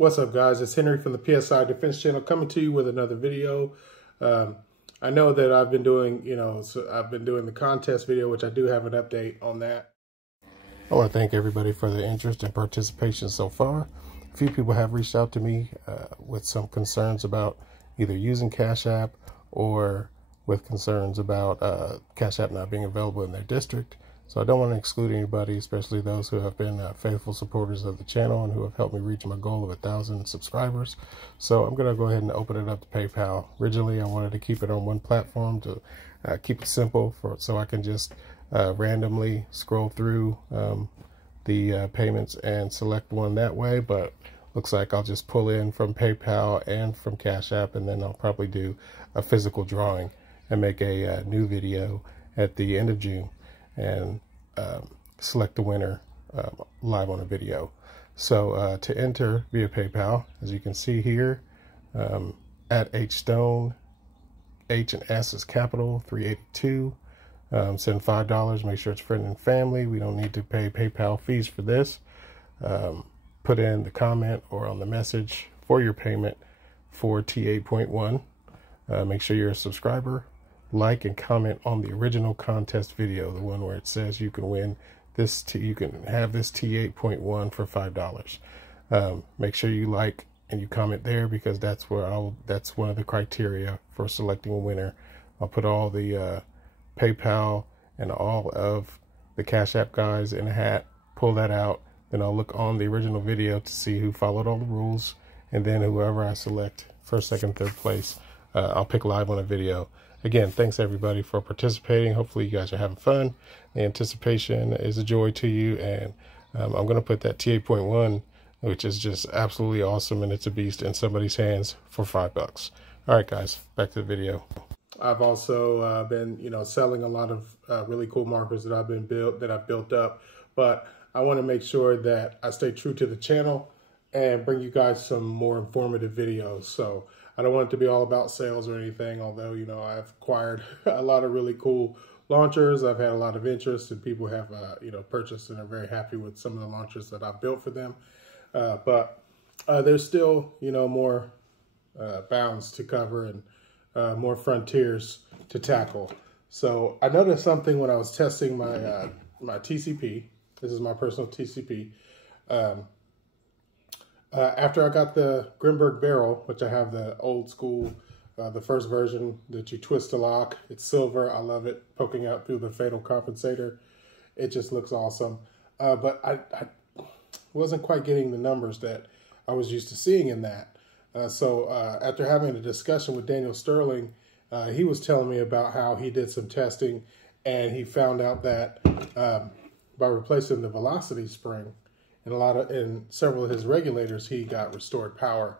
What's up, guys? It's Henry from the PSI Defense Channel coming to you with another video. I know that I've been doing, I've been doing the contest video, which I do have an update on that. I want to thank everybody for their interest and participation so far. A few people have reached out to me with some concerns about either using Cash App or with concerns about Cash App not being available in their district. So I don't want to exclude anybody, especially those who have been faithful supporters of the channel and who have helped me reach my goal of 1,000 subscribers. So I'm going to go ahead and open it up to PayPal. Originally, I wanted to keep it on one platform to keep it simple so I can just randomly scroll through the payments and select one that way. But looks like I'll just pull in from PayPal and from Cash App, and then I'll probably do a physical drawing and make a new video at the end of June and select the winner live on a video. So to enter via PayPal, as you can see here, at H Stone, H and S is capital, 382. Send $5. Make sure it's friend and family. We don't need to pay PayPal fees for this. Put in the comment or on the message for your payment for T8.1. Make sure you're a subscriber. Like and comment on the original contest video, the one where it says you can win this, you can have this T8.1 for $5. Make sure you like and you comment there, because that's where that's one of the criteria for selecting a winner. I'll put all the PayPal and all of the Cash App guys in a hat, pull that out, then I'll look on the original video to see who followed all the rules, and then whoever I select first, second, third place, I'll pick live on a video. Again, thanks everybody for participating. Hopefully you guys are having fun. The anticipation is a joy to you, and I'm going to put that T8.1, which is just absolutely awesome, and it's a beast, in somebody's hands for $5. All right, guys, back to the video. I've also been, selling a lot of really cool markers that I've built up, but I want to make sure that I stay true to the channel and bring you guys some more informative videos. So I don't want it to be all about sales or anything, although, I've acquired a lot of really cool launchers. I've had a lot of interest, and people have, purchased and are very happy with some of the launchers that I've built for them. But there's still, more bounds to cover and more frontiers to tackle. So I noticed something when I was testing my, my TCP. This is my personal TCP. After I got the Grimberg barrel, which I have the old school, the first version that you twist to lock. It's silver. I love it, poking out through the fatal compensator. It just looks awesome. But I wasn't quite getting the numbers that I was used to seeing in that. So after having a discussion with Daniel Sterling, he was telling me about how he did some testing, and he found out that by replacing the velocity spring in several of his regulators, he got restored power.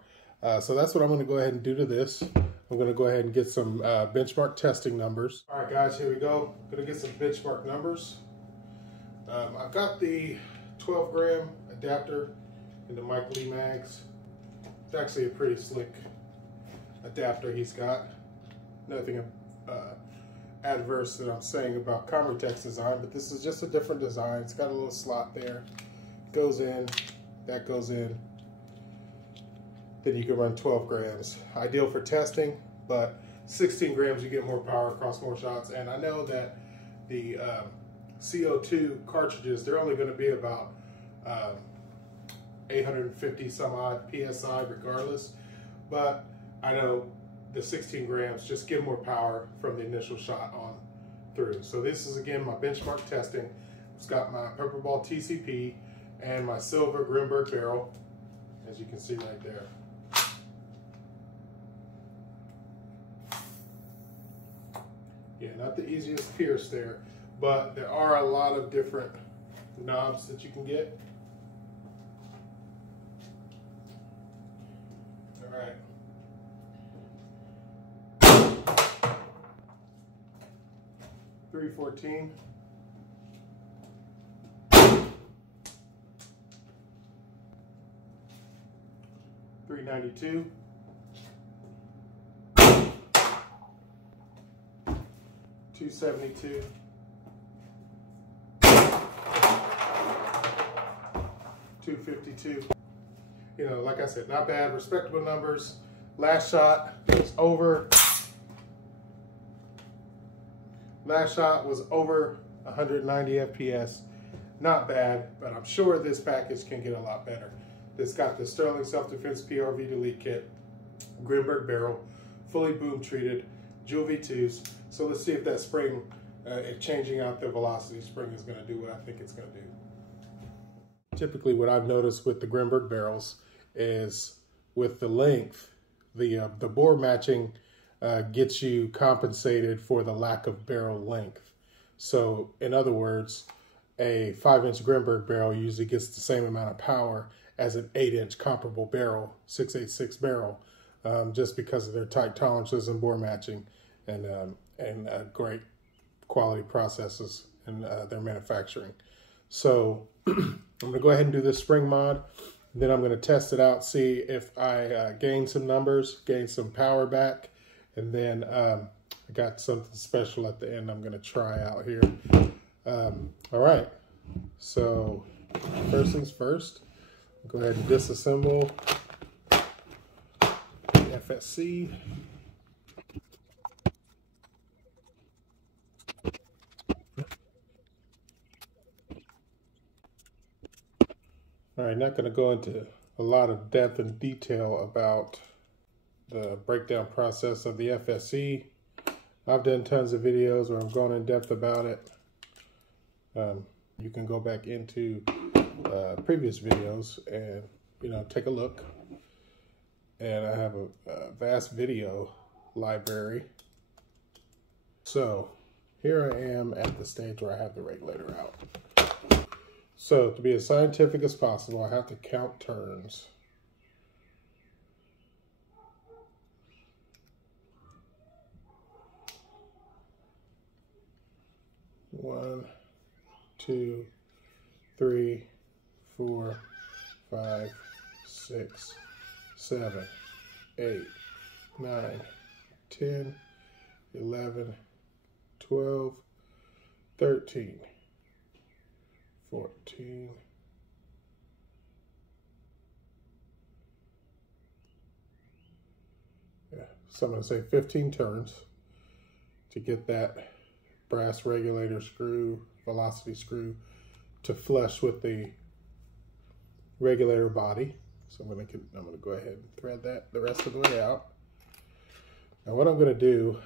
So that's what I'm going to go ahead and do to this. I'm going to go ahead and get some benchmark testing numbers. All right, guys, here we go. I'm going to get some benchmark numbers. I've got the 12-gram adapter in the Mike Lee mags. It's actually a pretty slick adapter he's got. Nothing adverse that I'm saying about Commertex design, but this is just a different design. It's got a little slot there. Goes in, that goes in. Then you can run 12 grams. Ideal for testing, but 16 grams you get more power across more shots. And I know that the CO2 cartridges, they're only going to be about 850 some odd PSI regardless, but I know the 16 grams just give more power from the initial shot on through. So this is, again, my benchmark testing. It's got my purple ball TCP and my silver Grimberg barrel, as you can see right there. Yeah, not the easiest pierce there, but there are a lot of different knobs that you can get. All right. .314. .392. 272. 252. you know, like I said, not bad, respectable numbers. Last shot was over. Last shot was over 190 FPS. Not bad, but I'm sure this package can get a lot better. This got the Sterling Self-Defense PRV Delete Kit, Grimberg barrel, fully boom treated, Jewel V2s. So let's see if that spring, changing out the velocity spring, is going to do what I think it's going to do. Typically what I've noticed with the Grimberg barrels is with the length, the bore matching gets you compensated for the lack of barrel length. So in other words, a 5-inch Grimberg barrel usually gets the same amount of power as an 8-inch comparable barrel, 686 barrel, just because of their tight tolerances and bore matching and great quality processes in their manufacturing. So I'm going to go ahead and do this spring mod. Then I'm going to test it out, see if I gain some numbers, gain some power back, and then I got something special at the end I'm going to try out here. All right, so first things first, go ahead and disassemble the FSC. All right, not going to go into a lot of depth and detail about the breakdown process of the FSC. I've done tons of videos where I've gone in depth about it. You can go back into previous videos and, you know, take a look. And I have a vast video library. So here I am at the stage where I have the regulator out. So to be as scientific as possible, I have to count turns. One, 2, 3, 4, 5, 6, 7, 8, 9, 10, 11, 12, 13, 14, 15 turns to get that brass regulator screw, velocity screw, to flush with the regulator body. So I'm gonna go ahead and thread that the rest of the way out. Now what I'm gonna do,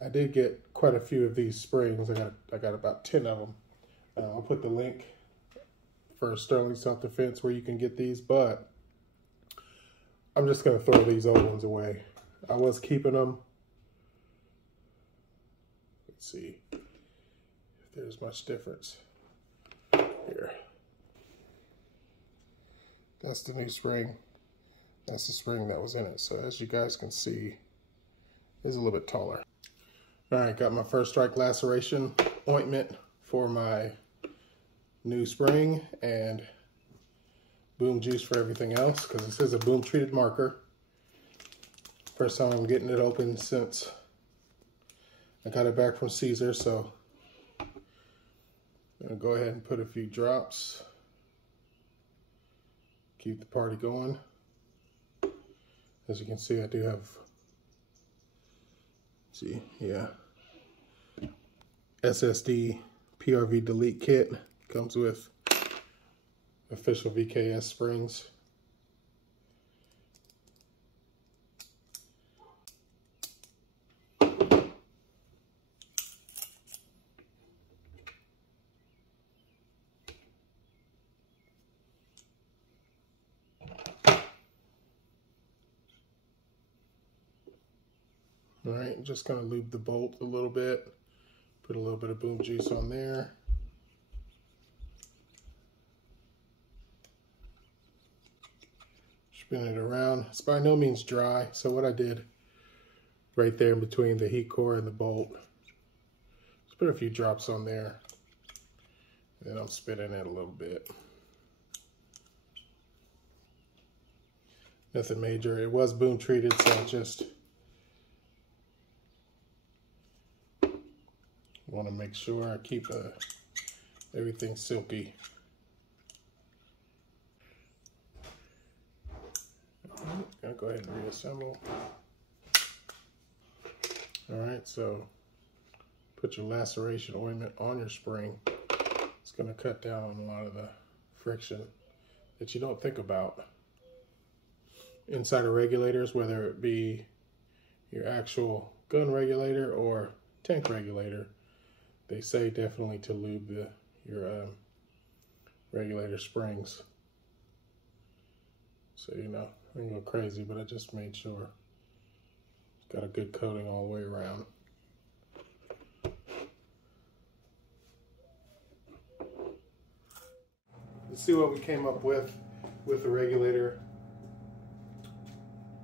I did get quite a few of these springs. I got about 10 of them. I'll put the link for Sterling Self-Defense where you can get these, but I'm just gonna throw these old ones away. I was keeping them. Let's see if there's much difference here. That's the new spring. That's the spring that was in it. So as you guys can see, it's a little bit taller. All right, got my first strike laceration ointment for my new spring and boom juice for everything else, because this is a boom treated marker. First time I'm getting it open since I got it back from Caesar, so I'm gonna go ahead and put a few drops. Keep the party going. As you can see, I do have, SSD PRV Delete Kit. Comes with official VKS springs. All right, just gonna lube the bolt a little bit. Put a little bit of boom juice on there. Spin it around. It's by no means dry, so what I did right there in between the heat core and the bolt, just put a few drops on there, and then I'm spinning it a little bit. Nothing major. It was boom treated, so I just want to make sure I keep everything silky. gonna go ahead and reassemble. All right, so put your laceration ointment on your spring. It's gonna cut down on a lot of the friction that you don't think about inside of regulators, whether it be your actual gun regulator or tank regulator. They say definitely to lube your regulator springs. So, you know, I didn't go crazy, but I just made sure it's got a good coating all the way around. Let's see what we came up with the regulator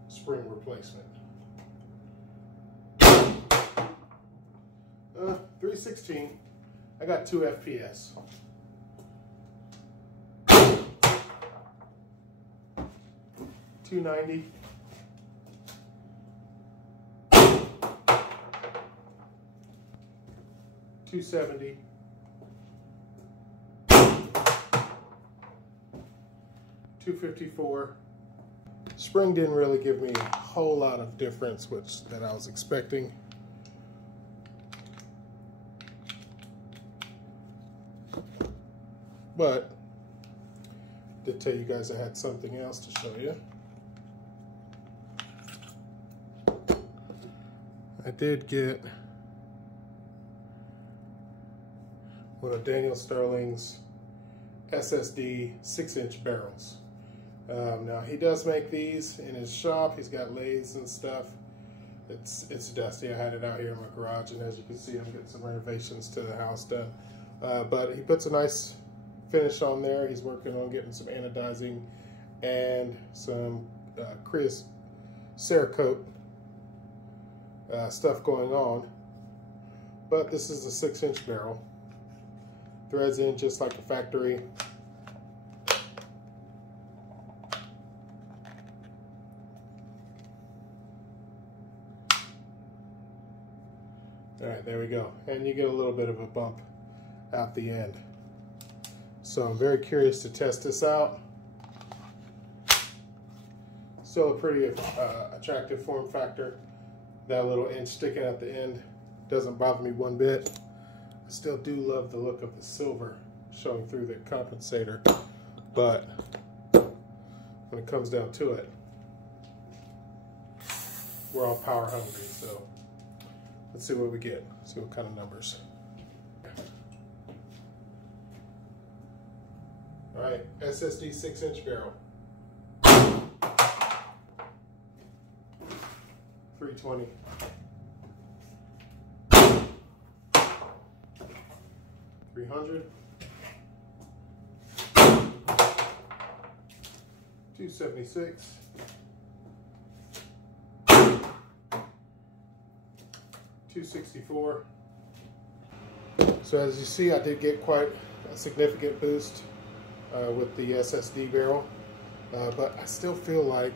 spring replacement. 316. I got 2 FPS. $290. $270. $254. Spring didn't really give me a whole lot of difference, that I was expecting. But I did tell you guys I had something else to show you. I did get one of Daniel Sterling's SSD 6-inch barrels. Now he does make these in his shop. He's got lathes and stuff. It's dusty. I had it out here in my garage, and as you can see, I'm getting some renovations to the house done. But he puts a nice finish on there. He's working on getting some anodizing and some Cerakote stuff going on. But this is a 6-inch barrel. Threads in just like a factory. All right, there we go. And you get a little bit of a bump out the end. So I'm very curious to test this out. Still a pretty attractive form factor. That little inch sticking at the end doesn't bother me one bit. I still do love the look of the silver showing through the compensator, but when it comes down to it, we're all power hungry, so let's see what we get, see what kind of numbers. All right, SSD 6-inch barrel. 320. 300. 276. 264. So as you see, I did get quite a significant boost with the SSD barrel, but I still feel like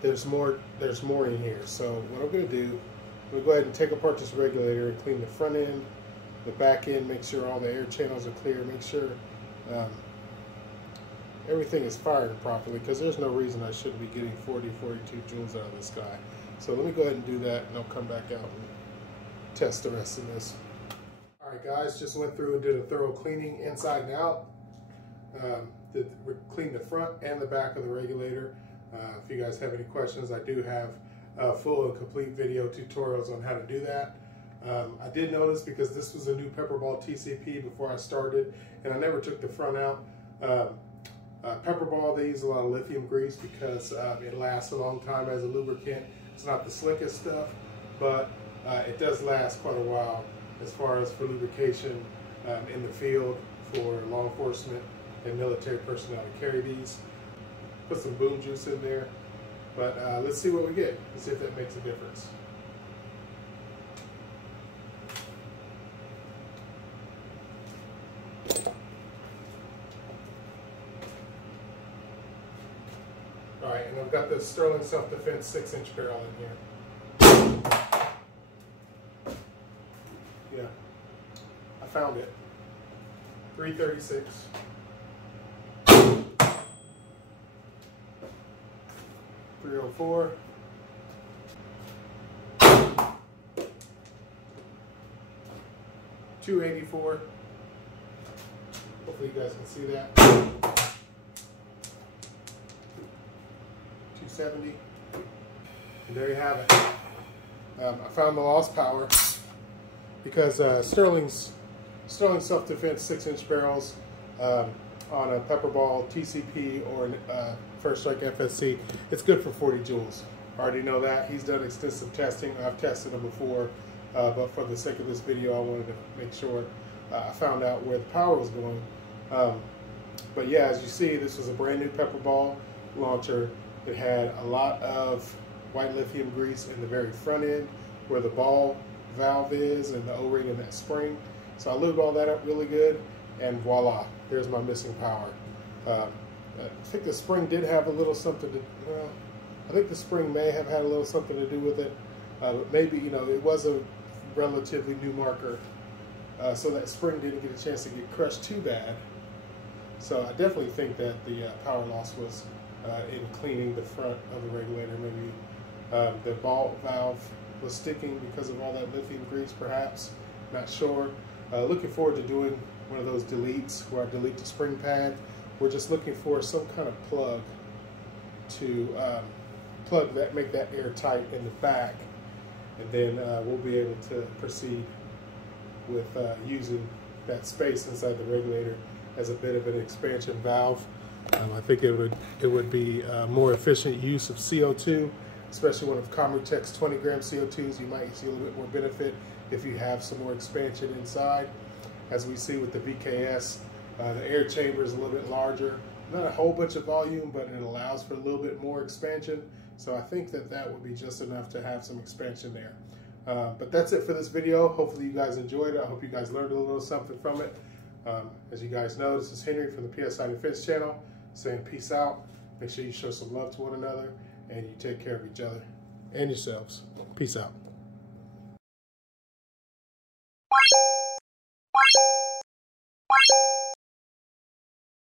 there's more in here. So what I'm going to do, I'm going to go ahead and take apart this regulator and clean the front end, the back end, make sure all the air channels are clear, make sure everything is firing properly, because there's no reason I shouldn't be getting 40, 42 joules out of this guy. So let me go ahead and do that, and I'll come back out and test the rest of this. All right, guys, just went through and did a thorough cleaning inside and out. Cleaned the front and the back of the regulator. If you guys have any questions, I do have full and complete video tutorials on how to do that. I did notice, because this was a new Pepperball TCP before I started, and I never took the front out. Pepperball, they use a lot of lithium grease because it lasts a long time as a lubricant. It's not the slickest stuff, but it does last quite a while as far as for lubrication in the field for law enforcement and military personnel to carry these. Put some boom juice in there, but let's see what we get. Let's see if that makes a difference. All right, and I've got the Sterling Self-Defense 6-inch barrel in here. Yeah, I found it. 336. 304. $284. Hopefully you guys can see that. 270. And there you have it. I found the lost power because Sterling's self-defense 6-inch barrels on a pepper ball, TCP, or First Strike FSC, it's good for 40 joules. I already know that. He's done extensive testing. I've tested them before, but for the sake of this video, I wanted to make sure I found out where the power was going. But yeah, as you see, this was a brand new pepper ball launcher. It had a lot of white lithium grease in the very front end where the ball valve is and the O-ring and that spring. So I lubed all that up really good, and voila, there's my missing power. I think the spring did have a little something to, I think the spring may have had a little something to do with it, but maybe, you know, it was a relatively new marker, so that spring didn't get a chance to get crushed too bad. So I definitely think that the power loss was in cleaning the front of the regulator. Maybe the ball valve was sticking because of all that lithium grease, perhaps. Not sure. Looking forward to doing one of those deletes where I delete the spring pad. We're just looking for some kind of plug to make that airtight in the back, and then we'll be able to proceed with using that space inside the regulator as a bit of an expansion valve. I think it would be more efficient use of CO2, especially one of Comrotech's 20-gram CO2s. You might see a little bit more benefit if you have some more expansion inside. As we see with the VKS, the air chamber is a little bit larger. Not a whole bunch of volume, but it allows for a little bit more expansion. So I think that that would be just enough to have some expansion there. But that's it for this video. Hopefully you guys enjoyed it. I hope you guys learned a little something from it. As you guys know, this is Henry from the PSI Defense channel saying peace out. Make sure you show some love to one another and you take care of each other and yourselves. Peace out.